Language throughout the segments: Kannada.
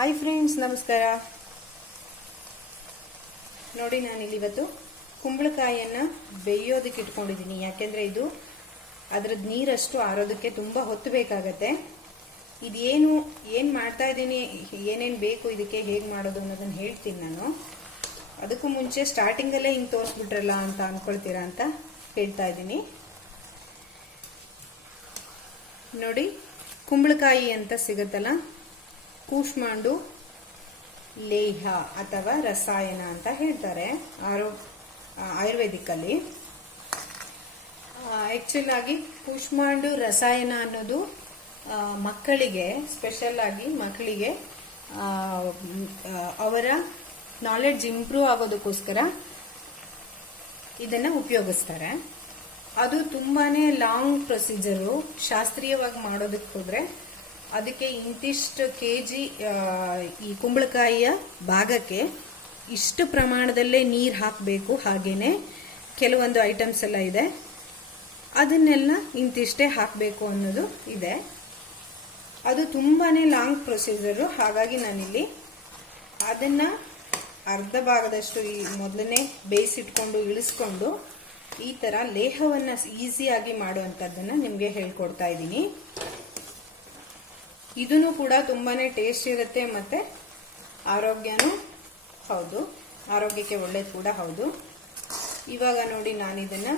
ಹಾಯ್ ಫ್ರೆಂಡ್ಸ್ ನಮಸ್ಕಾರ. ನೋಡಿ ನಾನಿಲ್ಲಿ ಇವತ್ತು ಕುಂಬಳಕಾಯಿಯನ್ನು ಬೇಯೋದಕ್ಕೆ ಇಟ್ಕೊಂಡಿದ್ದೀನಿ. ಯಾಕೆಂದರೆ ಇದು ಅದ್ರದ್ದು ನೀರಷ್ಟು ಆರೋದಕ್ಕೆ ತುಂಬ ಹೊತ್ತು ಬೇಕಾಗತ್ತೆ. ಇದೇನು ಏನು ಮಾಡ್ತಾ ಇದ್ದೀನಿ, ಏನೇನು ಬೇಕು, ಇದಕ್ಕೆ ಹೇಗೆ ಮಾಡೋದು ಅನ್ನೋದನ್ನು ಹೇಳ್ತೀನಿ ನಾನು. ಅದಕ್ಕೂ ಮುಂಚೆ ಸ್ಟಾರ್ಟಿಂಗಲ್ಲೇ ಹಿಂಗೆ ತೋರಿಸ್ಬಿಟ್ರಲ್ಲ ಅಂತ ಅಂದ್ಕೊಳ್ತೀರಾ ಅಂತ ಹೇಳ್ತಾ ಇದ್ದೀನಿ. ನೋಡಿ, ಕುಂಬಳಕಾಯಿ ಅಂತ ಸಿಗುತ್ತಲ್ಲ? ಕೂಷ್ಮಾಂಡು ಲೇಹ ಅಥವಾ ರಸಾಯನ ಅಂತ ಹೇಳ್ತಾರೆ, ಆರೋ ಆಯುರ್ವೇದಿಕಲ್ಲಿ. ಆ್ಯಕ್ಚುಲ್ ಆಗಿ ಕೂಶ್ಮಾಂಡು ರಸಾಯನ ಅನ್ನೋದು ಮಕ್ಕಳಿಗೆ ಸ್ಪೆಷಲ್ ಆಗಿ ಮಕ್ಕಳಿಗೆ ಅವರ ನಾಲೆಡ್ಜ್ ಇಂಪ್ರೂವ್ ಆಗೋದಕ್ಕೋಸ್ಕರ ಇದನ್ನ ಉಪಯೋಗಿಸ್ತಾರೆ. ಅದು ತುಂಬಾನೇ ಲಾಂಗ್ ಪ್ರೊಸೀಜರು ಶಾಸ್ತ್ರೀಯವಾಗಿ ಮಾಡೋದಕ್ಕೆ ಹೋದ್ರೆ ಅದಕ್ಕೆ ಇಂತಿಷ್ಟು ಕೆ ಜಿ ಈ ಕುಂಬಳಕಾಯಿಯ ಭಾಗಕ್ಕೆ ಇಷ್ಟು ಪ್ರಮಾಣದಲ್ಲೇ ನೀರು ಹಾಕಬೇಕು. ಹಾಗೇ ಕೆಲವೊಂದು ಐಟಮ್ಸ್ ಎಲ್ಲ ಇದೆ. ಅದನ್ನೆಲ್ಲ ಇಂತಿಷ್ಟೇ ಹಾಕಬೇಕು ಅನ್ನೋದು ಇದೆ. ಅದು ತುಂಬಾ ಲಾಂಗ್ ಪ್ರೊಸೀಜರು. ಹಾಗಾಗಿ ನಾನಿಲ್ಲಿ ಅದನ್ನು ಅರ್ಧ ಭಾಗದಷ್ಟು ಈ ಮೊದಲನೇ ಬೇಯಿಸಿಟ್ಕೊಂಡು ಇಳಿಸ್ಕೊಂಡು ಈ ಥರ ಲೇಹವನ್ನು ಈಸಿಯಾಗಿ ಮಾಡುವಂಥದ್ದನ್ನು ನಿಮಗೆ ಹೇಳ್ಕೊಡ್ತಾ ಇದ್ದೀನಿ. ಇದನ್ನು ಕೂಡ ತುಂಬಾನೇ ಟೇಸ್ಟ್ ಇರುತ್ತೆ ಮತ್ತೆ ಆರೋಗ್ಯನೂ ಹೌದು, ಆರೋಗ್ಯಕ್ಕೆ ಒಳ್ಳೇದು ಕೂಡ ಹೌದು. ಇವಾಗ ನೋಡಿ ನಾನು ಇದನ್ನ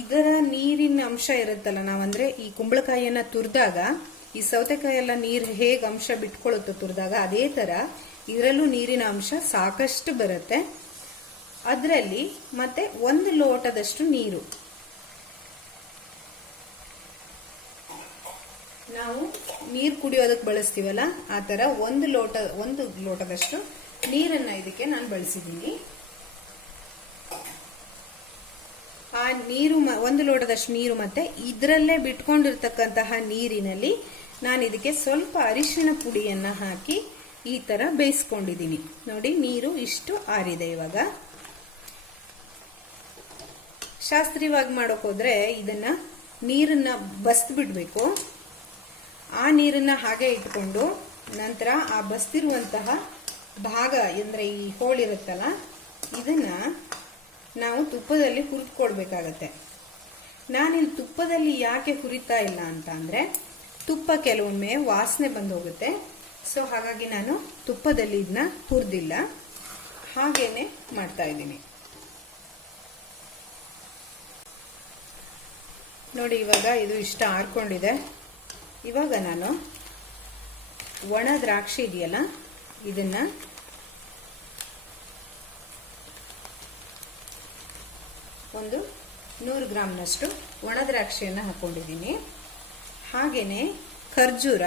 ಇದರ ನೀರಿನ ಅಂಶ ಇರುತ್ತಲ್ಲ, ನಾವಂದ್ರೆ ಈ ಕುಂಬಳಕಾಯಿಯನ್ನ ತುರಿದಾಗ, ಈ ಸೌತೆಕಾಯಿ ಎಲ್ಲ ನೀರು ಹೇಗೆ ಅಂಶ ಬಿಟ್ಕೊಳ್ಳುತ್ತೋ ತುರಿದಾಗ, ಅದೇ ತರ ಇದರಲ್ಲೂ ನೀರಿನ ಅಂಶ ಸಾಕಷ್ಟು ಬರುತ್ತೆ. ಅದರಲ್ಲಿ ಮತ್ತೆ ಒಂದು ಲೋಟದಷ್ಟು ನೀರು. ನಾವು ನೀರು ಕುಡಿಯೋದಕ್ಕೆ ಬಳಸ್ತೀವಲ್ಲ, ಆ ತರ ಒಂದು ಲೋಟ, ಒಂದು ಲೋಟದಷ್ಟು ನೀರನ್ನ ಇದಕ್ಕೆ ನಾನು ಬಳಸಿದ್ದೀನಿ. ಆ ನೀರು ಒಂದು ಲೋಟದಷ್ಟು ನೀರು ಮತ್ತೆ ಇದರಲ್ಲೇ ಬಿಟ್ಕೊಂಡಿರ್ತಕ್ಕಂತಹ ನೀರಿನಲ್ಲಿ ನಾನು ಇದಕ್ಕೆ ಸ್ವಲ್ಪ ಅರಿಶಿನ ಪುಡಿಯನ್ನ ಹಾಕಿ ಈ ತರ ಬೇಯಿಸ್ಕೊಂಡಿದ್ದೀನಿ. ನೋಡಿ, ನೀರು ಇಷ್ಟು ಆರಿದೆ ಇವಾಗ. ಶಾಸ್ತ್ರೀಯವಾಗಿ ಮಾಡೋಕ್ಕೋದ್ರೆ ಇದನ್ನು ನೀರನ್ನ ಬಿಡಬೇಕು ಬಿಡ್ಬೇಕು ಆ ನೀರನ್ನ ಹಾಗೆ ಇಟ್ಕೊಂಡು ನಂತರ ಆ ಬಸ್ತಿರುವಂತಹ ಭಾಗ ಅಂದ್ರೆ ಈ ಹೋಳಿರುತ್ತಲ್ಲ, ಇದನ್ನ ನಾವು ತುಪ್ಪದಲ್ಲಿ ಹುರಿದ್ಕೊಡ್ಬೇಕಾಗತ್ತೆ. ನಾನಿಲ್ಲಿ ತುಪ್ಪದಲ್ಲಿ ಯಾಕೆ ಹುರಿತಾ ಇಲ್ಲ ಅಂತ ಅಂದ್ರೆ, ತುಪ್ಪ ಕೆಲವೊಮ್ಮೆ ವಾಸನೆ ಬಂದು ಹೋಗುತ್ತೆ ಸೊ ಹಾಗಾಗಿ ನಾನು ತುಪ್ಪದಲ್ಲಿ ಇದನ್ನ ಹುರಿದಿಲ್ಲ. ಹಾಗೇನೆ ಮಾಡ್ತಾ ಇದ್ದೀನಿ. ನೋಡಿ ಇವಾಗ ಇದು ಇಷ್ಟ ಆರ್ಕೊಂಡಿದೆ ಇವಾಗ ನಾನು ಒಣ ದ್ರಾಕ್ಷಿ ಇದೆಯಲ್ಲ, ಇದನ್ನ ಒಂದು ನೂರು ಗ್ರಾಮ್ನಷ್ಟು ಒಣ ದ್ರಾಕ್ಷಿಯನ್ನು ಹಾಕೊಂಡಿದ್ದೀನಿ. ಹಾಗೇನೆ ಖರ್ಜೂರ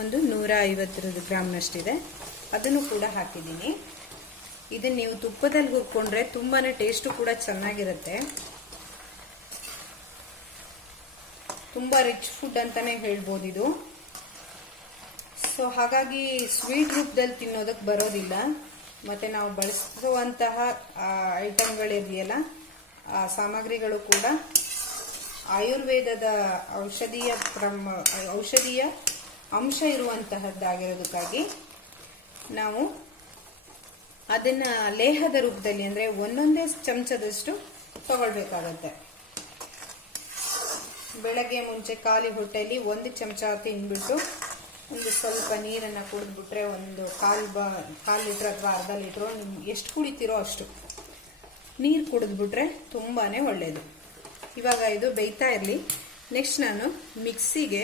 ಒಂದು ನೂರ ಐವತ್ತು ಗ್ರಾಮ್ನಷ್ಟಿದೆ ಅದನ್ನು ಕೂಡ ಹಾಕಿದ್ದೀನಿ. ಇದನ್ನ ನೀವು ತುಪ್ಪದಲ್ಲಿ ಹುರ್ಕೊಂಡ್ರೆ ತುಂಬಾನೇ ಟೇಸ್ಟು ಕೂಡ ಚೆನ್ನಾಗಿರುತ್ತೆ. ತುಂಬಾ ರಿಚ್ ಫುಡ್ ಅಂತಾನೆ ಹೇಳ್ಬೋದು ಇದು ಸೊ ಹಾಗಾಗಿ ಸ್ವೀಟ್ ರೂಪದಲ್ಲಿ ತಿನ್ನೋದಕ್ಕೆ ಬರೋದಿಲ್ಲ. ಮತ್ತೆ ನಾವು ಬಳಸುವಂತಹ ಐಟಮ್ಗಳಿದೆಯಲ್ಲ ಆ, ಸಾಮಗ್ರಿಗಳು ಕೂಡ ಆಯುರ್ವೇದದ ಔಷಧೀಯ ಪ್ರಮ ಔಷಧೀಯ ಅಂಶ ಇರುವಂತಹದ್ದಾಗಿರೋದಕ್ಕಾಗಿ ನಾವು ಅದನ್ನ ಲೇಹದ ರೂಪದಲ್ಲಿ ಅಂದ್ರೆ ಒಂದೊಂದೇ ಚಮಚದಷ್ಟು ತಗೊಳ್ಬೇಕಾಗತ್ತೆ. ಬೆಳಗ್ಗೆ ಮುಂಚೆ ಖಾಲಿ ಹೊಟ್ಟೆಯಲ್ಲಿ ಒಂದು ಚಮಚ ತಿಂದ್ಬಿಟ್ಟು ಒಂದು ಸ್ವಲ್ಪ ನೀರನ್ನು ಕುಡಿದ್ಬಿಟ್ರೆ ಒಂದು ಕಾಲು ಬ, ಕಾಲು ಲೀಟ್ರ್ ಅಥವಾ ಅರ್ಧ ಲೀಟ್ರು ನಿಮ್ಗೆ ಎಷ್ಟು ಕುಡಿತೀರೋ ಅಷ್ಟು ನೀರು ಕುಡಿದ್ಬಿಟ್ರೆ ತುಂಬಾ ಒಳ್ಳೆಯದು ಇವಾಗ ಇದು ಬೇಯ್ತಾ ಇರಲಿ. ನೆಕ್ಸ್ಟ್ ನಾನು ಮಿಕ್ಸಿಗೆ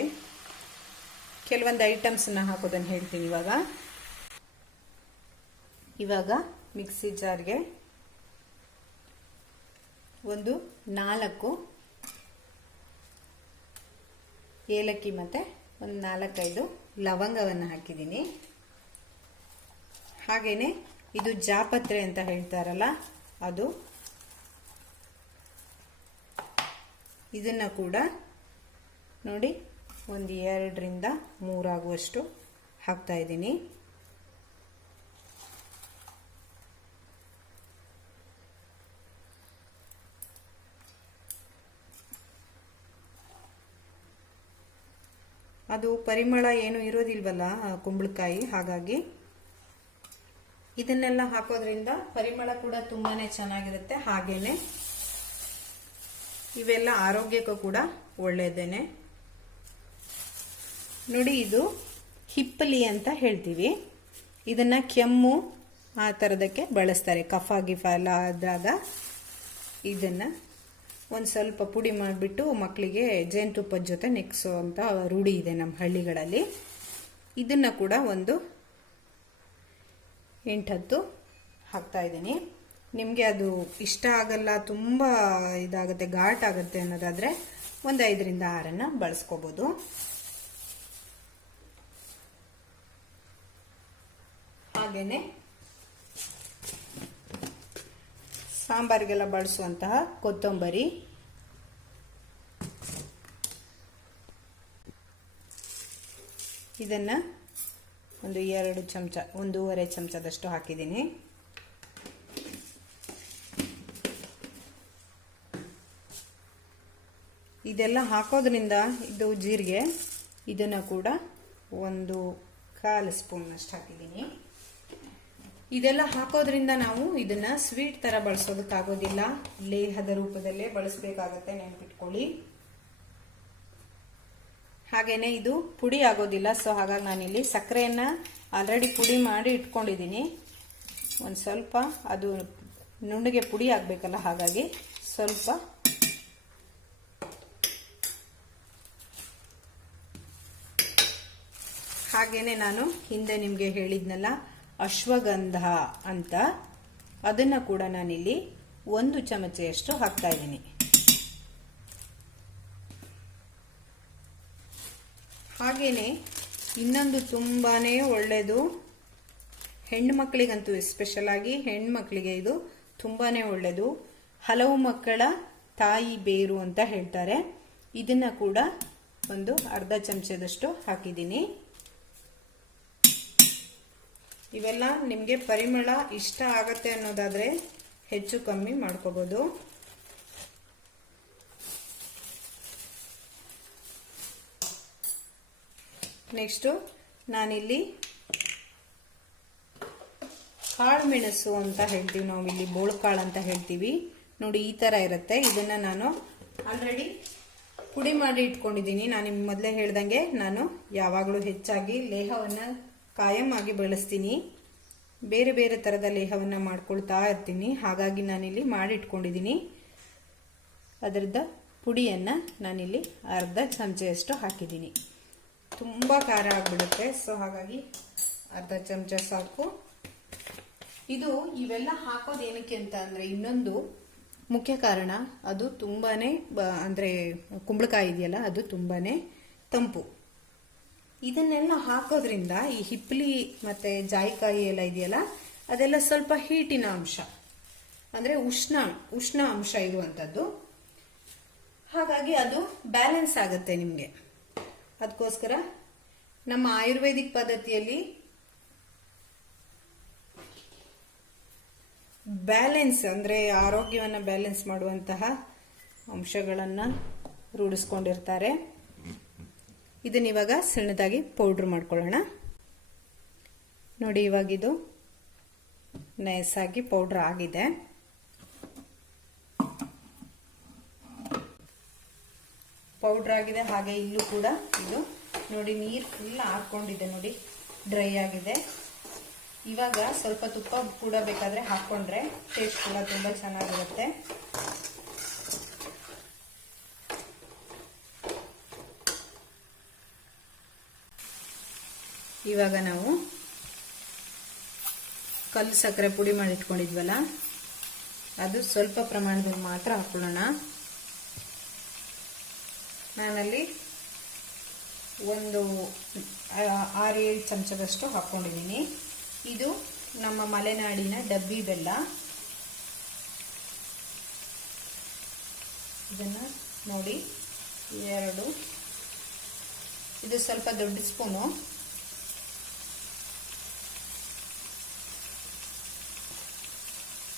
ಕೆಲವೊಂದು ಐಟಮ್ಸನ್ನು ಹಾಕೋದನ್ನು ಹೇಳ್ತೀನಿ ಇವಾಗ. ಇವಾಗ ಮಿಕ್ಸಿ ಜಾರ್ಗೆ ಒಂದು ನಾಲ್ಕು ಏಲಕ್ಕಿ ಮತ್ತು ಒಂದು ನಾಲ್ಕೈದು ಲವಂಗವನ್ನು ಹಾಕಿದ್ದೀನಿ. ಹಾಗೆಯೇ ಇದು ಜಾಪತ್ರೆ ಅಂತ ಹೇಳ್ತಾರಲ್ಲ, ಅದು. ಇದನ್ನು ಕೂಡ ನೋಡಿ, ಒಂದು ಎರಡರಿಂದ ಮೂರಾಗುವಷ್ಟು ಹಾಕ್ತಾ ಅದು ಪರಿಮಳ ಏನು ಇರೋದಿಲ್ವಲ್ಲ ಕುಂಬಳಕಾಯಿ, ಹಾಗಾಗಿ ಇದನ್ನೆಲ್ಲ ಹಾಕೋದ್ರಿಂದ ಪರಿಮಳ ಕೂಡ ತುಂಬಾನೇ ಚೆನ್ನಾಗಿರುತ್ತೆ, ಹಾಗೇನೆ ಇವೆಲ್ಲ ಆರೋಗ್ಯಕ್ಕೂ ಕೂಡ ಒಳ್ಳೆಯದೇನೆ ನೋಡಿ, ಇದು ಹಿಪ್ಪಲಿ ಅಂತ ಹೇಳ್ತೀವಿ. ಇದನ್ನ ಕೆಮ್ಮು ಆ ಥರದಕ್ಕೆ ಬಳಸ್ತಾರೆ, ಕಫ ಗಿಫ ಎಲ್ಲ ಆದಾಗ ಇದನ್ನ. ಒಂದು ಸ್ವಲ್ಪ ಪುಡಿ ಮಾಡಿಬಿಟ್ಟು ಮಕ್ಕಳಿಗೆ ಜೇನುತುಪ್ಪದ ಜೊತೆ ನೆಕ್ಸೋ ಅಂತ ರೂಢಿ ಇದೆ ನಮ್ಮ ಹಳ್ಳಿಗಳಲ್ಲಿ. ಇದನ್ನು ಕೂಡ ಒಂದು ಎಂಟತ್ತು ಹಾಕ್ತಾ ಇದ್ದೀನಿ. ನಿಮಗೆ ಅದು ಇಷ್ಟ ಆಗಲ್ಲ, ತುಂಬ ಇದಾಗುತ್ತೆ, ಘಾಟ್ ಆಗುತ್ತೆ ಅನ್ನೋದಾದರೆ ಒಂದು ಐದರಿಂದ ಆರನ್ನು ಬಳಸ್ಕೋಬೋದು. ಹಾಗೆಯೇ ಸಾಂಬಾರಿಗೆಲ್ಲ ಬಳಸುವಂತಹ ಕೊತ್ತಂಬರಿ. ಇದನ್ನು ಒಂದು ಎರಡು ಚಮಚ, ಒಂದೂವರೆ ಚಮಚದಷ್ಟು ಹಾಕಿದ್ದೀನಿ. ಇದೆಲ್ಲ ಹಾಕೋದ್ರಿಂದ ಇದು ಜೀರಿಗೆ, ಇದನ್ನು ಕೂಡ ಒಂದು ಕಾಲು ಸ್ಪೂನ್ನಷ್ಟು ಹಾಕಿದ್ದೀನಿ. ಇದೆಲ್ಲ ಹಾಕೋದ್ರಿಂದ ನಾವು ಇದನ್ನ ಸ್ವೀಟ್ ತರ ಬಳಸೋದಕ್ಕಾಗೋದಿಲ್ಲ. ಲೇಹದ ರೂಪದಲ್ಲೇ ಬಳಸಬೇಕಾಗತ್ತೆ ನೆನ್ಪಿಟ್ಕೊಳ್ಳಿ. ಹಾಗೇನೆ ಇದು ಪುಡಿ ಆಗೋದಿಲ್ಲ. ಸೊ ಹಾಗಾಗಿ ನಾನಿಲ್ಲಿ ಸಕ್ಕರೆಯನ್ನ ಆಲ್ರೆಡಿ ಪುಡಿ ಮಾಡಿ ಇಟ್ಕೊಂಡಿದ್ದೀನಿ. ಒಂದು ಸ್ವಲ್ಪ ಅದು ನುಣ್ಣಗೆ ಪುಡಿ ಆಗಬೇಕಲ್ಲ ಹಾಗಾಗಿ ಸ್ವಲ್ಪ ಹಾಗೇನೆ ನಾನು ಹಿಂದೆ ನಿಮಗೆ ಹೇಳಿದ್ನಲ್ಲ ಅಶ್ವಗಂಧ ಅಂತ. ಅದನ್ನು ಕೂಡ ನಾನಿಲ್ಲಿ ಒಂದು ಚಮಚೆಯಷ್ಟು ಹಾಕ್ತಾ ಇದ್ದೀನಿ. ಹಾಗೇನೆ ಇನ್ನೊಂದು ತುಂಬಾನೇ ಒಳ್ಳೆಯದು ಹೆಣ್ಮಕ್ಳಿಗಂತೂ ಎಸ್ಪೆಷಲ್ ಆಗಿ ಹೆಣ್ಮಕ್ಳಿಗೆ ಇದು ತುಂಬಾನೇ ಒಳ್ಳೆಯದು ಹಲವು ಮಕ್ಕಳ ತಾಯಿ ಬೇರು ಅಂತ ಹೇಳ್ತಾರೆ. ಇದನ್ನು ಕೂಡ ಒಂದು ಅರ್ಧ ಚಮಚದಷ್ಟು ಹಾಕಿದ್ದೀನಿ. ಇವೆಲ್ಲ ನಿಮಗೆ ಪರಿಮಳ ಇಷ್ಟ ಆಗತ್ತೆ ಅನ್ನೋದಾದರೆ ಹೆಚ್ಚು ಕಮ್ಮಿ ಮಾಡ್ಕೋಬೋದು. ನೆಕ್ಸ್ಟು ನಾನಿಲ್ಲಿ ಕಾಳು ಮೆಣಸು ಅಂತ ಹೇಳ್ತೀವಿ ನಾವು ಇಲ್ಲಿ ಬೋಳ್ಕಾಳು ಅಂತ ಹೇಳ್ತೀವಿ. ನೋಡಿ, ಈ ಥರ ಇರುತ್ತೆ. ಇದನ್ನು ನಾನು ಆಲ್ರೆಡಿ ಪುಡಿ ಮಾಡಿ ಇಟ್ಕೊಂಡಿದ್ದೀನಿ. ನಾನು ನಿಮ್ಮ ಮೊದಲೇ ಹೇಳ್ದಂಗೆ ನಾನು ಯಾವಾಗಲೂ ಹೆಚ್ಚಾಗಿ ಲೇಹವನ್ನು ಕಾಯಂ ಆಗಿ ಬಳಸ್ತೀನಿ. ಬೇರೆ ಬೇರೆ ಥರದ ಲೇಹವನ್ನು ಮಾಡ್ಕೊಳ್ತಾ ಇರ್ತೀನಿ. ಹಾಗಾಗಿ ನಾನಿಲ್ಲಿ ಮಾಡಿಟ್ಕೊಂಡಿದ್ದೀನಿ. ಅದರದ್ದು ಪುಡಿಯನ್ನು ನಾನಿಲ್ಲಿ ಅರ್ಧ ಚಮಚೆಯಷ್ಟು ಹಾಕಿದ್ದೀನಿ. ತುಂಬ ಖಾರ ಆಗಿಬಿಡುತ್ತೆ. ಸೊ, ಹಾಗಾಗಿ ಅರ್ಧ ಚಮಚ ಸಾಕು. ಇದು ಇವೆಲ್ಲ ಹಾಕೋದು ಏನಕ್ಕೆ ಅಂತ ಅಂದರೆ ಇನ್ನೊಂದು ಮುಖ್ಯ ಕಾರಣ. ಅದು ತುಂಬಾ ಅಂದರೆ ಕುಂಬಳಕಾಯಿ ಇದೆಯಲ್ಲ, ಅದು ತುಂಬಾ ತಂಪು. ಇದನ್ನೆಲ್ಲ ಹಾಕೋದ್ರಿಂದ ಈ ಹಿಪ್ಲಿ ಮತ್ತೆ ಜಾಯಿಕಾಯಿ ಎಲ್ಲ ಇದೆಯಲ್ಲ, ಅದೆಲ್ಲ ಸ್ವಲ್ಪ ಹೀಟಿನ ಅಂಶ, ಅಂದ್ರೆ ಉಷ್ಣ ಉಷ್ಣ ಅಂಶ ಇರುವಂಥದ್ದು ಹಾಗಾಗಿ ಅದು ಬ್ಯಾಲೆನ್ಸ್ ಆಗುತ್ತೆ ನಿಮಗೆ. ಅದಕ್ಕೋಸ್ಕರ ನಮ್ಮ ಆಯುರ್ವೇದಿಕ್ ಪದ್ಧತಿಯಲ್ಲಿ ಬ್ಯಾಲೆನ್ಸ್ ಅಂದರೆ ಆರೋಗ್ಯವನ್ನು ಬ್ಯಾಲೆನ್ಸ್ ಮಾಡುವಂತಹ ಅಂಶಗಳನ್ನು ರೂಢಿಸ್ಕೊಂಡಿರ್ತಾರೆ. ಇದನ್ನ ಇವಾಗ ಸಣ್ಣದಾಗಿ ಪೌಡ್ರ್ ಮಾಡ್ಕೊಳ್ಳೋಣ. ನೋಡಿ, ಇವಾಗ ಇದು ನೈಸಾಗಿ ಪೌಡ್ರ್ ಆಗಿದೆ. ಪೌಡ್ರ್ ಆಗಿದೆ, ಹಾಗೆ ಇಲ್ಲೂ ಕೂಡ ಇದು. ನೋಡಿ, ನೀರು ಫುಲ್ ಹಾಕೊಂಡಿದೆ ನೋಡಿ ಡ್ರೈ ಆಗಿದೆ. ಇವಾಗ ಸ್ವಲ್ಪ ತುಪ್ಪ ಕೂಡ ಬೇಕಾದ್ರೆ ಹಾಕೊಂಡ್ರೆ ಟೇಸ್ಟ್ ಕೂಡ ತುಂಬ ಚೆನ್ನಾಗಿರುತ್ತೆ. ಇವಾಗ ನಾವು ಕಲ್ಲು ಸಕ್ಕರೆ ಪುಡಿ ಮಾಡಿ ಇಟ್ಕೊಂಡಿದ್ವಲ್ಲ ಅದು ಸ್ವಲ್ಪ ಪ್ರಮಾಣದಲ್ಲಿ ಮಾತ್ರ ಹಾಕೊಳ್ಳೋಣ. ನಾನಲ್ಲಿ ಒಂದು ಆರು, ಏಳು ಚಮಚದಷ್ಟು ಹಾಕ್ಕೊಂಡಿದ್ದೀನಿ ಇದು ನಮ್ಮ ಮಲೆನಾಡಿನ ಡಬ್ಬಿ ಬೆಲ್ಲ. ಇದನ್ನು ನೋಡಿ, ಎರಡು. ಇದು ಸ್ವಲ್ಪ ದೊಡ್ಡ ಸ್ಪೂನು.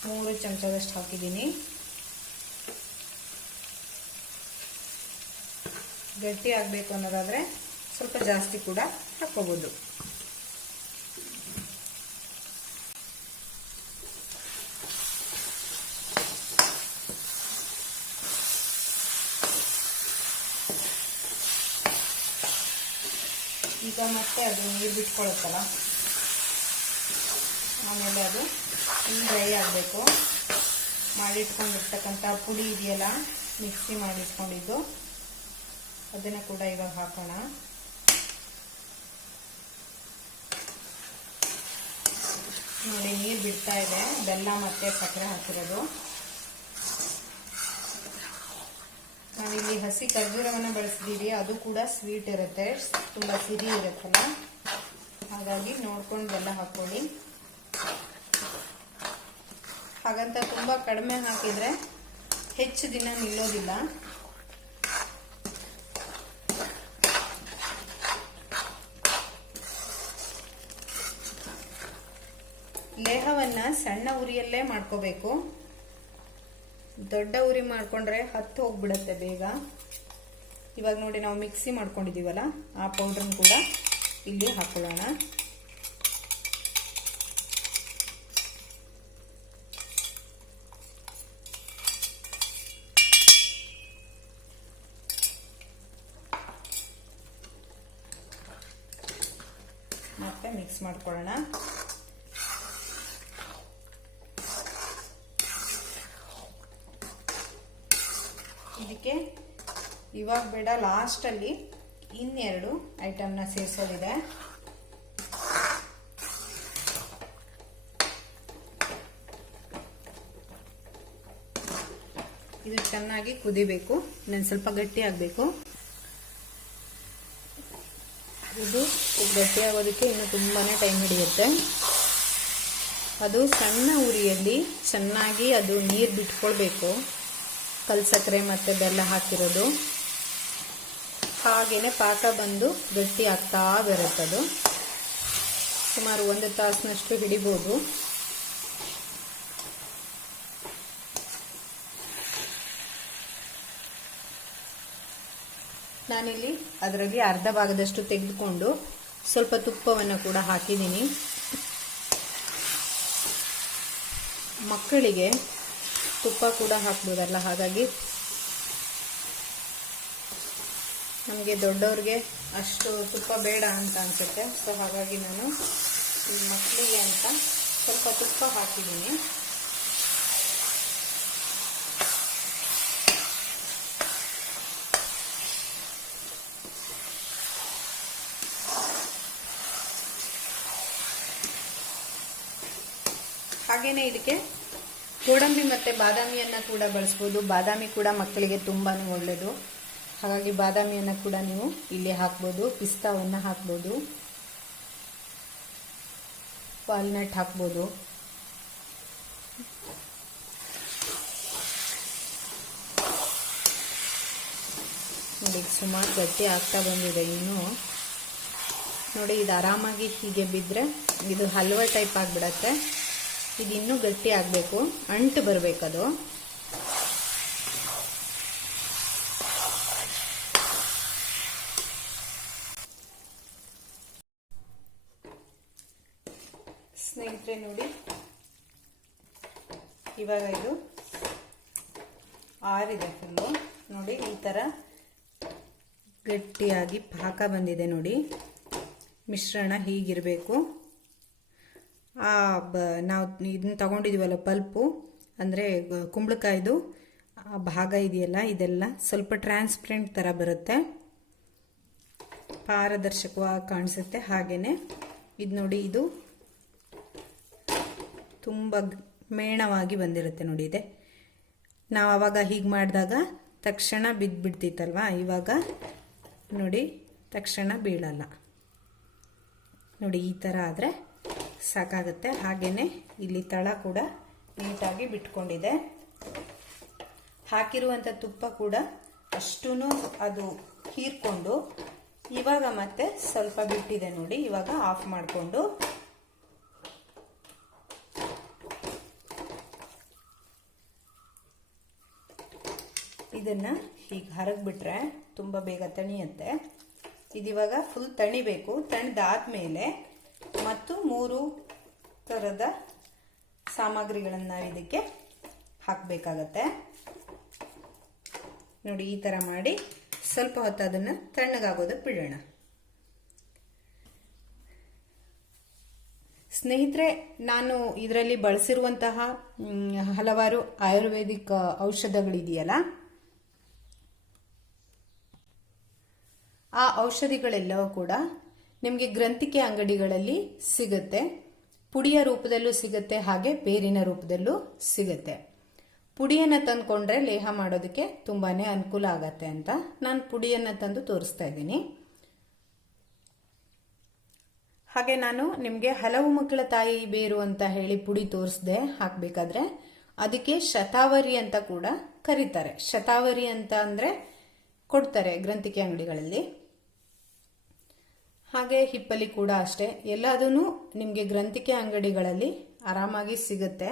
ಮೂರು ಚಮಚದಷ್ಟು ಹಾಕಿದ್ದೀನಿ. ಗಟ್ಟಿ ಆಗಬೇಕು ಅನ್ನೋದಾದರೆ ಸ್ವಲ್ಪ ಜಾಸ್ತಿ ಕೂಡ ಹಾಕ್ಕೋಬೋದು. ಈಗ ಮತ್ತೆ ಅದು ನೀರು ಬಿಟ್ಕೊಳುತ್ತಲ್ಲ ಆಮೇಲೆ ಅದು ಡ್ರೈ ಆಗಬೇಕು. ಮಾಡಿಟ್ಕೊಂಡಿರ್ತಕ್ಕಂಥ ಪುಡಿ ಇದೆಯಲ್ಲ, ಮಿಕ್ಸಿ ಮಾಡಿಟ್ಕೊಂಡಿದ್ದು. ಅದನ್ನು ಕೂಡ ಇವಾಗ ಹಾಕೋಣ. ನೋಡಿ, ನೀರು ಬಿಡ್ತಾ ಇದೆ. ಬೆಲ್ಲ ಮತ್ತೆ ಸಕ್ಕರೆ ಹಾಕಿರೋದು. ನಾವಿಲ್ಲಿ ಹಸಿ ಖರ್ಜೂರವನ್ನು ಬಳಸಿದ್ದೀವಿ ಅದು ಕೂಡ ಸ್ವೀಟ್ ಇರುತ್ತೆ. ತುಂಬ ಸಿಹಿ ಇರುತ್ತಲ್ಲ. ಹಾಗಾಗಿ ನೋಡ್ಕೊಂಡು ಬೆಲ್ಲ ಹಾಕೊಳ್ಳಿ. ಹಾಗಂತ ತುಂಬ ಕಡಿಮೆ ಹಾಕಿದ್ರೆ ಹೆಚ್ಚು ದಿನ ನಿಲ್ಲೋದಿಲ್ಲ. ಲೇಹವನ್ನ ಸಣ್ಣ ಉರಿಯಲ್ಲೇ ಮಾಡ್ಕೋಬೇಕು. ದೊಡ್ಡ ಉರಿ ಮಾಡ್ಕೊಂಡ್ರೆ ಹತ್ತು ಹೋಗ್ಬಿಡತ್ತೆ ಬೇಗ. ಇವಾಗ ನೋಡಿ ನಾವು ಮಿಕ್ಸಿ ಮಾಡ್ಕೊಂಡಿದೀವಲ್ಲ ಆ ಪೌಡ್ರನ್ನು ಕೂಡ ಇಲ್ಲಿ ಹಾಕೊಳ್ಳೋಣ ಮತ್ತೆ ಮಿಕ್ಸ್ ಮಾಡ್ಕೊಳ್ಳೋಣ. ಇದಕ್ಕೆ ಇವಾಗ ಬೇಡ ಲಾಸ್ಟಲ್ಲಿ ಇನ್ನೆರಡು ಐಟಮ್ನ ಸೇರಿಸೋದಿದೆ. ಇದು ಚೆನ್ನಾಗಿ ಕುದಿಬೇಕು, ಇನ್ನೊಂದು ಸ್ವಲ್ಪ ಗಟ್ಟಿ ಆಗಬೇಕು ಇದು ಗಟ್ಟಿ ಆಗೋದಕ್ಕೆ ಇನ್ನು ತುಂಬಾನೇ ಟೈಮ್ ಹಿಡಿಯುತ್ತೆ. ಅದು ಸಣ್ಣ ಉರಿಯಲ್ಲಿ ಚೆನ್ನಾಗಿ ಅದು ನೀರು ಬಿಟ್ಕೊಳ್ಬೇಕು. ಕಲ್ಸಕ್ಕರೆ ಮತ್ತು ಬೆಲ್ಲ ಹಾಕಿರೋದು. ಹಾಗೆಯೇ ಪಾಕ ಬಂದು ಗಟ್ಟಿ ಆಗ್ತಾ ಬರುತ್ತದು ಸುಮಾರು ಒಂದು ತಾಸಿನಷ್ಟು ಹಿಡಿಬೋದು. ನಾನಿಲ್ಲಿ ಅದರಲ್ಲಿ ಅರ್ಧ ಭಾಗದಷ್ಟು ತೆಗೆದುಕೊಂಡು ಸ್ವಲ್ಪ ತುಪ್ಪವನ್ನು ಕೂಡ ಹಾಕಿದ್ದೀನಿ. ಮಕ್ಕಳಿಗೆ ತುಪ್ಪ ಕೂಡ ಹಾಕ್ಬೋದಲ್ಲ, ಹಾಗಾಗಿ ನಮಗೆ ದೊಡ್ಡವ್ರಿಗೆ ಅಷ್ಟು ತುಪ್ಪ ಬೇಡ ಅಂತ ಅನ್ಸುತ್ತೆ. ಸೊ ಹಾಗಾಗಿ ನಾನು ಮಕ್ಕಳಿಗೆ ಅಂತ ಸ್ವಲ್ಪ ತುಪ್ಪ ಹಾಕಿದ್ದೀನಿ. ಹಾಗೇನೆ ಇದಕ್ಕೆ ಗೋಡಂಬಿ ಮತ್ತು ಬಾದಾಮಿಯನ್ನು ಕೂಡ ಬಳಸ್ಬೋದು. ಬಾದಾಮಿ ಕೂಡ ಮಕ್ಕಳಿಗೆ ತುಂಬಾ ಒಳ್ಳೆಯದು ಹಾಗಾಗಿ ಬಾದಾಮಿಯನ್ನು ಕೂಡ ನೀವು ಇಲ್ಲಿ ಹಾಕ್ಬೋದು. ಪಿಸ್ತಾವನ್ನು ಹಾಕ್ಬೋದು. ವಾಲ್ನಟ್ ಹಾಕ್ಬೋದು. ನೋಡಿ ಸುಮಾರು ಗಟ್ಟಿ ಆಗ್ತಾ ಬಂದಿದೆ ಇನ್ನು. ನೋಡಿ, ಇದು ಆರಾಮಾಗಿ ಹೀಗೆ ಬಿದ್ದರೆ ಇದು ಹಲ್ವಾ ಟೈಪ್ ಆಗಿಬಿಡತ್ತೆ. ಇದು ಇನ್ನೂ ಗಟ್ಟಿ ಆಗಬೇಕು. ಅಂಟು ಬರಬೇಕದು. ಸ್ನೇಹಿತರೆ ನೋಡಿ, ಇವಾಗ ಇದು ಆರಿದೆ ಫುಲ್ಲು ನೋಡಿ, ಈ ಥರ ಗಟ್ಟಿಯಾಗಿ ಪಾಕ ಬಂದಿದೆ ನೋಡಿ. ಮಿಶ್ರಣ ಹೀಗಿರಬೇಕು. ಆ, ಬ, ನಾವು ಇದನ್ನ ತಗೊಂಡಿದ್ದೀವಲ್ಲ ಪಲ್ಪು, ಅಂದರೆ ಕುಂಬಳಕಾಯ್ದು, ಆ, ಭಾಗ ಇದೆಯಲ್ಲ, ಇದೆಲ್ಲ ಸ್ವಲ್ಪ ಟ್ರಾನ್ಸ್ಪರೆಂಟ್ ಥರ ಬರುತ್ತೆ. ಪಾರದರ್ಶಕವಾಗಿ ಕಾಣಿಸುತ್ತೆ ಹಾಗೆಯೇ ಇದು ನೋಡಿ, ಇದು ತುಂಬ ಮೇಣವಾಗಿ ಬಂದಿರುತ್ತೆ ನೋಡಿ ಇದೆ. ನಾವು ಆವಾಗ ಹೀಗೆ ಮಾಡಿದಾಗ ತಕ್ಷಣ ಬಿದ್ದುಬಿಡ್ತಿತ್ತಲ್ವ ಇವಾಗ ನೋಡಿ, ತಕ್ಷಣ ಬೀಳಲ್ಲ. ನೋಡಿ, ಈ ಥರ ಆದರೆ ಸಾಕಾಗುತ್ತೆ. ಹಾಗೆಯೇ ಇಲ್ಲಿ ತಳ ಕೂಡ ನೀಟಾಗಿ ಬಿಟ್ಕೊಂಡಿದೆ. ಹಾಕಿರುವಂಥ ತುಪ್ಪ ಕೂಡ ಅಷ್ಟೂ ಅದು ಹೀರ್ಕೊಂಡು ಇವಾಗ ಮತ್ತೆ ಸ್ವಲ್ಪ ಬಿಟ್ಟಿದೆ ನೋಡಿ, ಇವಾಗ ಆಫ್ ಮಾಡಿಕೊಂಡು. ಇದನ್ನು ಹೀಗೆ ಹರಗ್ಬಿಟ್ರೆ ತುಂಬ ಬೇಗ ತಣಿಯುತ್ತೆ. ಇದಿವಾಗ ಫುಲ್ ತಣಿಬೇಕು. ತಣಿದಾದ್ಮೇಲೆ ಮತ್ತು ಮೂರು ಥರದ ಸಾಮಗ್ರಿಗಳನ್ನು ನಾವು ಇದಕ್ಕೆ ಹಾಕಬೇಕಾಗತ್ತೆ. ನೋಡಿ, ಈ ಥರ ಮಾಡಿ ಸ್ವಲ್ಪ ಹೊತ್ತು ಅದನ್ನು ತಣ್ಣಗಾಗೋದಕ್ಕೆ ಬಿಡೋಣ. ಸ್ನೇಹಿತರೆ, ನಾನು ಇದರಲ್ಲಿ ಬಳಸಿರುವಂತಹ ಹಲವಾರು ಆಯುರ್ವೇದಿಕ್ ಔಷಧಗಳಿದೆಯಲ್ಲ? ಆ ಔಷಧಿಗಳೆಲ್ಲವೂ ಕೂಡ ನಿಮಗೆ ಗ್ರಂಥಿಕೆ ಅಂಗಡಿಗಳಲ್ಲಿ ಸಿಗುತ್ತೆ. ಪುಡಿಯ ರೂಪದಲ್ಲೂ ಸಿಗುತ್ತೆ, ಹಾಗೆ ಬೇರಿನ ರೂಪದಲ್ಲೂ ಸಿಗುತ್ತೆ. ಪುಡಿಯನ್ನು ತಂದ್ಕೊಂಡ್ರೆ ಲೇಹ ಮಾಡೋದಕ್ಕೆ ತುಂಬಾನೇ ಅನುಕೂಲ ಆಗತ್ತೆ ಅಂತ ನಾನು ಪುಡಿಯನ್ನು ತಂದು ತೋರಿಸ್ತಾ ಇದ್ದೀನಿ. ಹಾಗೆ ನಾನು ನಿಮಗೆ ಹಲವು ಮಕ್ಕಳ ತಾಯಿ ಬೇರು ಅಂತ ಹೇಳಿ ಪುಡಿ ತೋರಿಸ್ದೆ ಹಾಕಬೇಕಾದ್ರೆ ಅದಕ್ಕೆ ಶತಾವರಿ ಅಂತ ಕೂಡ ಕರೀತಾರೆ. ಶತಾವರಿ ಅಂತ ಅಂದರೆ ಕೊಡ್ತಾರೆ ಗ್ರಂಥಿಕೆ ಅಂಗಡಿಗಳಲ್ಲಿ. ಹಾಗೆ ಹಿಪ್ಪಲಿ ಕೂಡ ಅಷ್ಟೇ. ಎಲ್ಲದೂ ನಿಮಗೆ ಗ್ರಂಥಿಕೆ ಅಂಗಡಿಗಳಲ್ಲಿ ಆರಾಮಾಗಿ ಸಿಗುತ್ತೆ.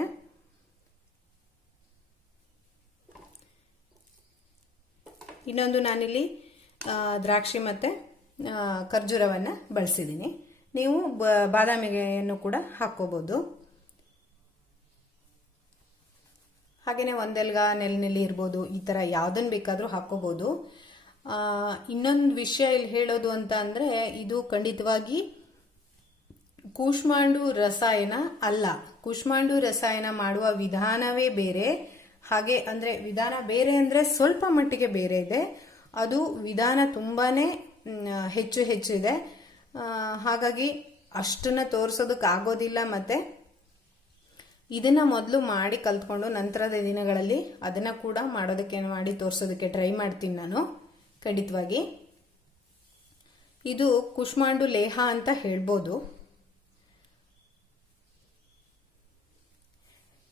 ಇನ್ನೊಂದು ನಾನಿಲ್ಲಿ ದ್ರಾಕ್ಷಿ ಮತ್ತು ಖರ್ಜೂರವನ್ನು ಬಳಸಿದ್ದೀನಿ. ನೀವು ಬಾದಾಮಿಗೆಯನ್ನು ಕೂಡ ಹಾಕ್ಕೋಬೋದು. ಹಾಗೆಯೇ ಒಂದೆಲ್ಗ ನೆಲ್ನೆಲ್ಲಿ ಇರ್ಬೋದು, ಈ ಥರ ಯಾವುದನ್ನು ಬೇಕಾದರೂ ಹಾಕ್ಕೋಬೋದು. ಇನ್ನೊಂದು ವಿಷಯ ಇಲ್ಲಿ ಹೇಳೋದು ಅಂತ ಅಂದರೆ, ಇದು ಖಂಡಿತವಾಗಿ ಕೂಷ್ಮಾಂಡು ರಸಾಯನ ಅಲ್ಲ. ಕೂಷ್ಮಾಂಡು ರಸಾಯನ ಮಾಡುವ ವಿಧಾನವೇ ಬೇರೆ. ಹಾಗೆ ಅಂದ್ರೆ ವಿಧಾನ ಬೇರೆ ಅಂದ್ರೆ ಸ್ವಲ್ಪ ಮಟ್ಟಿಗೆ ಬೇರೆ ಇದೆ. ಅದು ವಿಧಾನ ತುಂಬಾನೇ ಹೆಚ್ಚು ಹೆಚ್ಚು ಇದೆ. ಹಾಗಾಗಿ ಅಷ್ಟನ್ನ ತೋರಿಸೋದಕ್ಕೆ ಆಗೋದಿಲ್ಲ ಮತ್ತೆ. ಇದನ್ನ ಮೊದಲು ಮಾಡಿ ಕಲ್ತ್ಕೊಂಡು ನಂತರದ ದಿನಗಳಲ್ಲಿ ಅದನ್ನ ಕೂಡ ಮಾಡೋದಕ್ಕೆ ಮಾಡಿ ತೋರಿಸೋದಕ್ಕೆ ಟ್ರೈ ಮಾಡ್ತೀನಿ ನಾನು. ಖಂಡಿತವಾಗಿ. ಇದು ಕುಷ್ಮಾಂಡು ಲೇಹ ಅಂತ ಹೇಳ್ಬೋದು.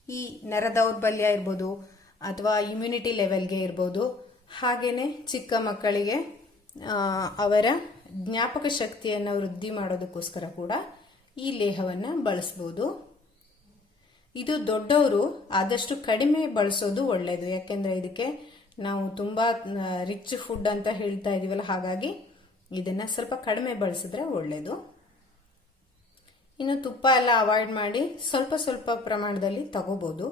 ಈ ನರ ದೌರ್ಬಲ್ಯ ಇರ್ಬೋದು ಅಥವಾ ಇಮ್ಯುನಿಟಿ ಲೆವೆಲ್ಗೆ ಇರ್ಬೋದು. ಹಾಗೆಯೇ ಚಿಕ್ಕ ಮಕ್ಕಳಿಗೆ ಅವರ ಜ್ಞಾಪಕ ಶಕ್ತಿಯನ್ನು ವೃದ್ಧಿ ಮಾಡೋದಕ್ಕೋಸ್ಕರ ಕೂಡ ಈ ಲೇಹವನ್ನು ಬಳಸ್ಬೋದು. ಇದು ದೊಡ್ಡವರು ಆದಷ್ಟು ಕಡಿಮೆ ಬಳಸೋದು ಒಳ್ಳೆಯದು ಯಾಕೆಂದರೆ ಇದಕ್ಕೆ ನಾವು ತುಂಬ ರಿಚ್ ಫುಡ್ ಅಂತ ಹೇಳ್ತಾ ಇದೀವಲ್ಲ, ಹಾಗಾಗಿ ಇದನ್ನ ಸ್ವಲ್ಪ ಕಡಿಮೆ ಬಳಸಿದ್ರೆ ಒಳ್ಳೆಯದು ಇನ್ನು ತುಪ್ಪ ಎಲ್ಲ ಅವಾಯ್ಡ್ ಮಾಡಿ ಸ್ವಲ್ಪ ಸ್ವಲ್ಪ ಪ್ರಮಾಣದಲ್ಲಿ ತಗೋಬೋದು.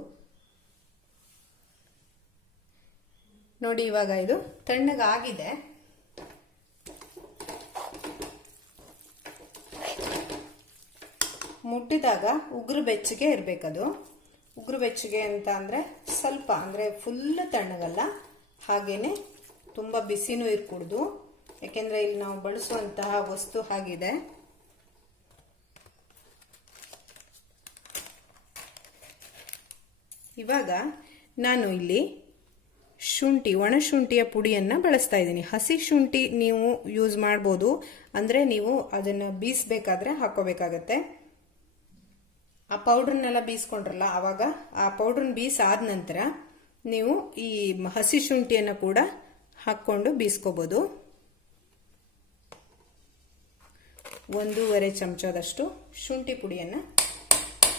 ನೋಡಿ ಇವಾಗ ಇದು ತಣ್ಣಗಾಗಿದೆ. ಮುಟ್ಟಿದಾಗ ಉಗುರು ಬೆಚ್ಚಗೆ ಇರಬೇಕದು. ಉಗುರು ಬೆಚ್ಚಗೆ ಅಂತ ಅಂದರೆ ಸ್ವಲ್ಪ, ಅಂದ್ರೆ ಫುಲ್ ತಣ್ಣಗಲ್ಲ. ಹಾಗೇನೆ ತುಂಬ ಬಿಸಿನೂ ಇರ್ಕೂಡ್ದು ಯಾಕೆಂದರೆ ಇಲ್ಲಿ ನಾವು ಬಳಸುವಂತಹ ವಸ್ತು ಹಾಗಿದೆ. ಇವಾಗ ನಾನು ಇಲ್ಲಿ ಶುಂಠಿ, ಒಣ ಶುಂಠಿಯ ಪುಡಿಯನ್ನು ಬಳಸ್ತಾ ಇದ್ದೀನಿ. ಹಸಿ ಶುಂಠಿ ನೀವು ಯೂಸ್ ಮಾಡ್ಬೋದು. ಅಂದರೆ ನೀವು ಅದನ್ನು ಬೀಸಬೇಕಾದ್ರೆ ಹಾಕೋಬೇಕಾಗತ್ತೆ. ಆ ಪೌಡ್ರನ್ನೆಲ್ಲ ಬೀಸ್ಕೊಂಡ್ರಲ್ಲ ಆವಾಗ ಆ ಪೌಡ್ರನ್ನ ಬೀಸಾದ ನಂತರ ನೀವು ಈ ಹಸಿ ಶುಂಠಿಯನ್ನು ಕೂಡ ಹಾಕ್ಕೊಂಡು ಬೀಸ್ಕೋಬೋದು. ಒಂದೂವರೆ ಚಮಚದಷ್ಟು ಶುಂಠಿ ಪುಡಿಯನ್ನು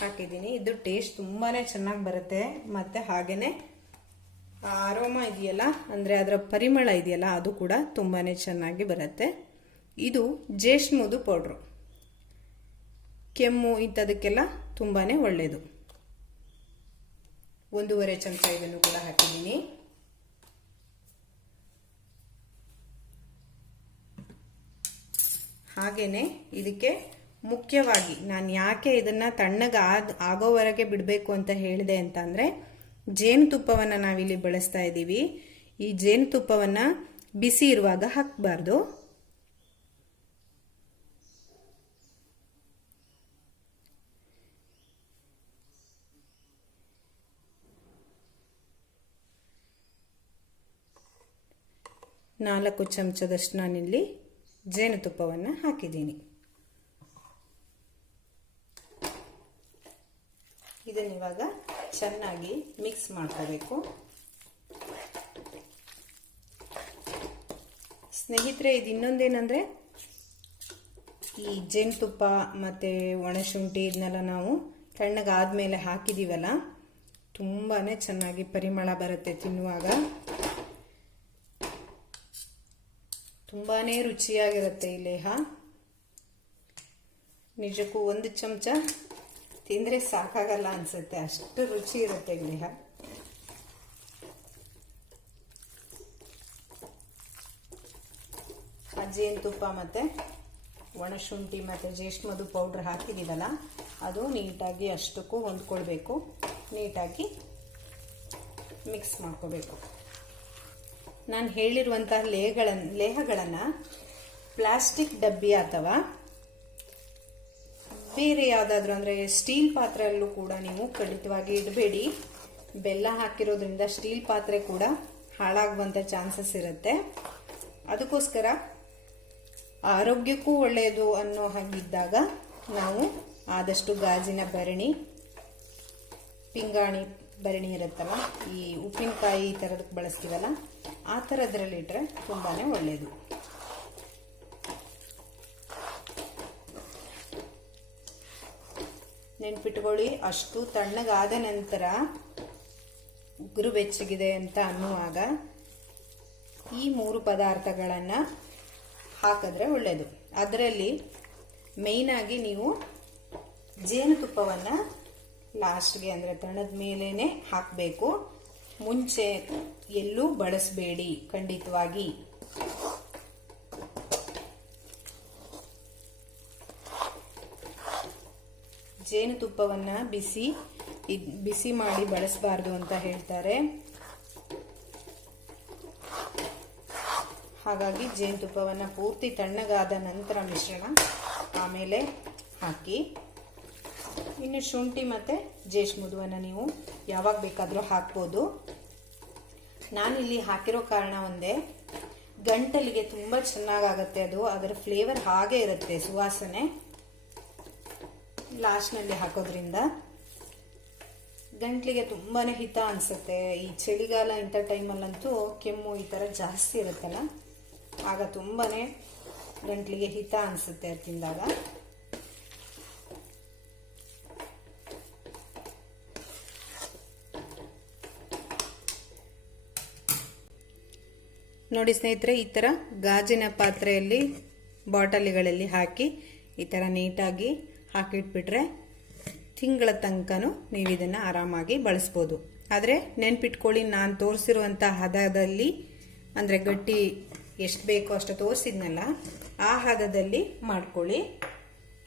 ಹಾಕಿದ್ದೀನಿ. ಇದು ಟೇಸ್ಟ್ ತುಂಬಾ ಚೆನ್ನಾಗಿ ಬರುತ್ತೆ. ಮತ್ತು ಹಾಗೇ ಆರೋಮ ಇದೆಯಲ್ಲ, ಅಂದರೆ ಅದರ ಪರಿಮಳ ಇದೆಯಲ್ಲ, ಅದು ಕೂಡ ತುಂಬಾ ಚೆನ್ನಾಗಿ ಬರುತ್ತೆ. ಇದು ಜೇಷ್ಮುದು ಪೌಡ್ರು. ಕೆಮ್ಮು ಇಂಥದಕ್ಕೆಲ್ಲ ತುಂಬಾ ಒಳ್ಳೆಯದು ಒಂದೂವರೆ ಚಮಚ ಇದನ್ನು ಕೂಡ ಹಾಕಿದ್ದೀನಿ. ಹಾಗೇನೆ ಇದಕ್ಕೆ ಮುಖ್ಯವಾಗಿ ನಾನು ಯಾಕೆ ಇದನ್ನ ತಣ್ಣಗ ಆದ ಆಗೋವರೆಗೆ ಬಿಡಬೇಕು ಅಂತ ಹೇಳಿದೆ ಅಂತಂದರೆ ಜೇನುತುಪ್ಪವನ್ನು ನಾವಿಲ್ಲಿ ಬಳಸ್ತಾ ಇದ್ದೀವಿ. ಈ ಜೇನುತುಪ್ಪವನ್ನು ಬಿಸಿ ಇರುವಾಗ ಹಾಕಬಾರ್ದು. ನಾಲ್ಕು ಚಮಚದಷ್ಟು ನಾನಿಲ್ಲಿ ಜೇನುತುಪ್ಪವನ್ನು ಹಾಕಿದ್ದೀನಿ. ಇದನ್ನಿವಾಗ ಚೆನ್ನಾಗಿ ಮಿಕ್ಸ್ ಮಾಡ್ಕೋಬೇಕು. ಸ್ನೇಹಿತರೆ, ಇದು ಇನ್ನೊಂದೇನೆಂದರೆ ಈ ಜೇನುತುಪ್ಪ ಮತ್ತು ಒಣಶುಂಠಿ ಇದನ್ನೆಲ್ಲ ನಾವು ತಣ್ಣಗಾದ್ಮೇಲೆ ಹಾಕಿದ್ದೀವಲ್ಲ ತುಂಬಾ ಚೆನ್ನಾಗಿ ಪರಿಮಳ ಬರುತ್ತೆ ತಿನ್ನುವಾಗ. ತುಂಬಾ ರುಚಿಯಾಗಿರುತ್ತೆ ಈ ಲೇಹ. ನಿಜಕ್ಕೂ ಒಂದು ಚಮಚ ತಿಂದರೆ ಸಾಕಾಗಲ್ಲ ಅನಿಸುತ್ತೆ. ಅಷ್ಟು ರುಚಿ ಇರುತ್ತೆ ಈ ಲೇಹ. ಜೇನುತುಪ್ಪ ಮತ್ತು? ಒಣಶುಂಠಿ ಮತ್ತು ಜೇಷ್ಮದು ಪೌಡ್ರ್ ಹಾಕಿದ್ದೀವಲ್ಲ ಅದು ನೀಟಾಗಿ ಅಷ್ಟಕ್ಕೂ ಹೊಂದ್ಕೊಳ್ಬೇಕು. ನೀಟಾಗಿ ಮಿಕ್ಸ್ ಮಾಡ್ಕೋಬೇಕು. ನಾನು ಹೇಳಿರುವಂತಹ ಲೇಹಗಳನ್ನು ಲೇಹಗಳನ್ನು ಪ್ಲಾಸ್ಟಿಕ್ ಡಬ್ಬಿ ಅಥವಾ ಬೇರೆ ಯಾವುದಾದ್ರೂ ಅಂದರೆ ಸ್ಟೀಲ್ ಪಾತ್ರೆಯಲ್ಲೂ ಕೂಡ ನೀವು ಖಂಡಿತವಾಗಿ ಇಡಬೇಡಿ. ಬೆಲ್ಲ ಹಾಕಿರೋದ್ರಿಂದ ಸ್ಟೀಲ್ ಪಾತ್ರೆ ಕೂಡ ಹಾಳಾಗುವಂಥ ಚಾನ್ಸಸ್ ಇರುತ್ತೆ. ಅದಕ್ಕೋಸ್ಕರ ಆರೋಗ್ಯಕ್ಕೂ ಒಳ್ಳೆಯದು ಅನ್ನೋ ಹಾಗಿದ್ದಾಗ ನಾವು ಆದಷ್ಟು ಗಾಜಿನ ಭರಣಿ, ಪಿಂಗಾಣಿ ಭರಣಿ ಇರುತ್ತಲ್ಲ, ಈ ಉಪ್ಪಿನಕಾಯಿ ಈ ಥರದಕ್ಕೆ ಬಳಸ್ತೀವಲ್ಲ ಆ ಥರದ್ರಲ್ಲಿಟ್ಟರೆ ತುಂಬಾ ಒಳ್ಳೆಯದು ನೆನ್ಪಿಟ್ಕೊಳ್ಳಿ, ಅಷ್ಟು ತಣ್ಣಗಾದ ನಂತರ ಉಗುರು ಬೆಚ್ಚಗಿದೆ ಅಂತ ಅನ್ನುವಾಗ ಈ ಮೂರು ಪದಾರ್ಥಗಳನ್ನು ಹಾಕಿದ್ರೆ ಒಳ್ಳೆಯದು ಅದರಲ್ಲಿ ಮೇಯ್ನಾಗಿ ನೀವು ಜೇನುತುಪ್ಪವನ್ನು ಲಾಸ್ಟ್ಗೆ ಅಂದರೆ ತಣದ ಮೇಲೇ ಹಾಕಬೇಕು. ಮುಂಚೆ ಎಲ್ಲೂ ಬಳಸಬೇಡಿ, ಖಂಡಿತವಾಗಿ. ಜೇನುತುಪ್ಪವನ್ನು ಬಿಸಿ ಬಿಸಿ ಮಾಡಿ ಬಳಸಬಾರ್ದು ಅಂತ ಹೇಳ್ತಾರೆ. ಹಾಗಾಗಿ ಜೇನುತುಪ್ಪವನ್ನು ಪೂರ್ತಿ ತಣ್ಣಗಾದ ನಂತರ ಮಿಶ್ರಣ ಆಮೇಲೆ ಹಾಕಿ. ಇನ್ನು ಶುಂಠಿ ಮತ್ತು ಜೇಷ್ಮುದುವನ್ನು ನೀವು ಯಾವಾಗ ಬೇಕಾದರೂ ಹಾಕ್ಬೋದು. ನಾನಿಲ್ಲಿ ಹಾಕಿರೋ ಕಾರಣ ಒಂದೇ, ಗಂಟಲಿಗೆ ತುಂಬ ಚೆನ್ನಾಗಾಗತ್ತೆ ಅದು, ಅದರ ಫ್ಲೇವರ್ ಹಾಗೆ ಇರುತ್ತೆ ಸುವಾಸನೆ. ಲಾಸ್ಟ್ನಲ್ಲಿ ಹಾಕೋದ್ರಿಂದ ಗಂಟ್ಲಿಗೆ ತುಂಬಾ ಹಿತ ಅನಿಸುತ್ತೆ. ಈ ಚಳಿಗಾಲ ಇಂಥ ಟೈಮಲ್ಲಂತೂ ಕೆಮ್ಮು ಈ ಥರ ಜಾಸ್ತಿ ಇರುತ್ತಲ್ಲ, ಆಗ ತುಂಬಾ ಗಂಟ್ಲಿಗೆ ಹಿತ ಅನಿಸುತ್ತೆ ಅದು ತಿಂದಾಗ. ನೋಡಿ ಸ್ನೇಹಿತರೆ, ಈ ಥರ ಗಾಜಿನ ಪಾತ್ರೆಯಲ್ಲಿ ಬಾಟಲಿಗಳಲ್ಲಿ ಹಾಕಿ ಈ ಥರ ನೀಟಾಗಿ ಹಾಕಿಟ್ಬಿಟ್ರೆ ತಿಂಗಳ ತನಕನೂ ನೀವು ಇದನ್ನು ಆರಾಮಾಗಿ ಬಳಸ್ಬೋದು. ಆದರೆ ನೆನ್ಪಿಟ್ಕೊಳ್ಳಿ, ನಾನು ತೋರಿಸಿರುವಂಥ ಹದದಲ್ಲಿ ಅಂದರೆ ಗಟ್ಟಿ ಎಷ್ಟು ಬೇಕೋ ಅಷ್ಟು ತೋರಿಸಿದ್ನಲ್ಲ, ಆ ಹದದಲ್ಲಿ ಮಾಡ್ಕೊಳ್ಳಿ.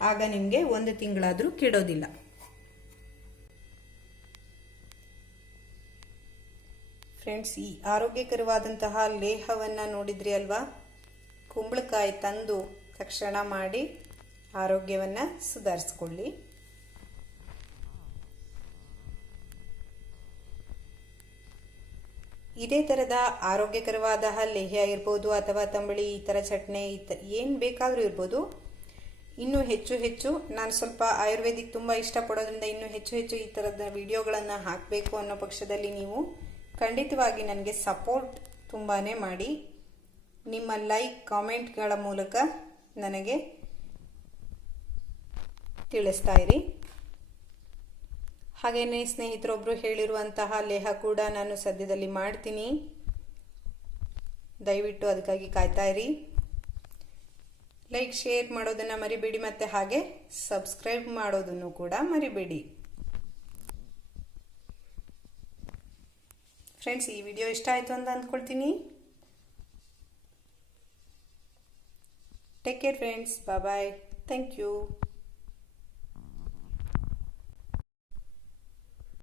ಆಗ ನಿಮಗೆ ಒಂದು ತಿಂಗಳಾದರೂ ಕೆಡೋದಿಲ್ಲ. ಫ್ರೆಂಡ್ಸ್ ಈ ಆರೋಗ್ಯಕರವಾದಂತಹ ಲೇಹವನ್ನು ನೋಡಿದ್ರಿ ಅಲ್ವಾ? ಕುಂಬಳಕಾಯಿ ತಂದು ತಕ್ಷಣ ಮಾಡಿ ಆರೋಗ್ಯವನ್ನು ಸುಧಾರಿಸ್ಕೊಳ್ಳಿ. ಇದೇ ಥರದ ಆರೋಗ್ಯಕರವಾದ ಲೇಹ್ಯ ಆಗಿರ್ಬೋದು ಅಥವಾ ತಂಬಳಿ, ಈ ಥರ ಚಟ್ನಿ, ಈ ತ, ಏನು ಬೇಕಾದರೂ ಇರ್ಬೋದು. ಇನ್ನೂ ಹೆಚ್ಚು ಹೆಚ್ಚು ನಾನು ಸ್ವಲ್ಪ ಆಯುರ್ವೇದಿಕ್ ತುಂಬ ಇಷ್ಟಪಡೋದ್ರಿಂದ ಇನ್ನೂ ಹೆಚ್ಚು ಹೆಚ್ಚು ಈ ಥರದ ವಿಡಿಯೋಗಳನ್ನು ಹಾಕಬೇಕು ಅನ್ನೋ ಪಕ್ಷದಲ್ಲಿ ನೀವು ಖಂಡಿತವಾಗಿ ನನಗೆ ಸಪೋರ್ಟ್ ತುಂಬಾ ಮಾಡಿ. ನಿಮ್ಮ ಲೈಕ್ ಕಾಮೆಂಟ್ಗಳ ಮೂಲಕ ನನಗೆ ತಿಳಿಸ್ತಾ ಇರಿ. ಹಾಗೆಯೇ ಸ್ನೇಹಿತರೊಬ್ಬರು ಹೇಳಿರುವಂತಹ ಲೇಹ ಕೂಡ ನಾನು ಸದ್ಯದಲ್ಲಿ ಮಾಡ್ತೀನಿ. ದಯವಿಟ್ಟು ಅದಕ್ಕಾಗಿ ಕಾಯ್ತಾ ಇರಿ. ಲೈಕ್ ಶೇರ್ ಮಾಡೋದನ್ನು ಮರಿಬೇಡಿ ಮತ್ತು ಹಾಗೆ ಸಬ್ಸ್ಕ್ರೈಬ್ ಮಾಡೋದನ್ನು ಕೂಡ ಮರಿಬೇಡಿ. ಫ್ರೆಂಡ್ಸ್ ಈ ವಿಡಿಯೋ ಇಷ್ಟ ಆಯಿತು ಅಂತ ಅಂದ್ಕೊಳ್ತೀನಿ. Take care friends bye thank you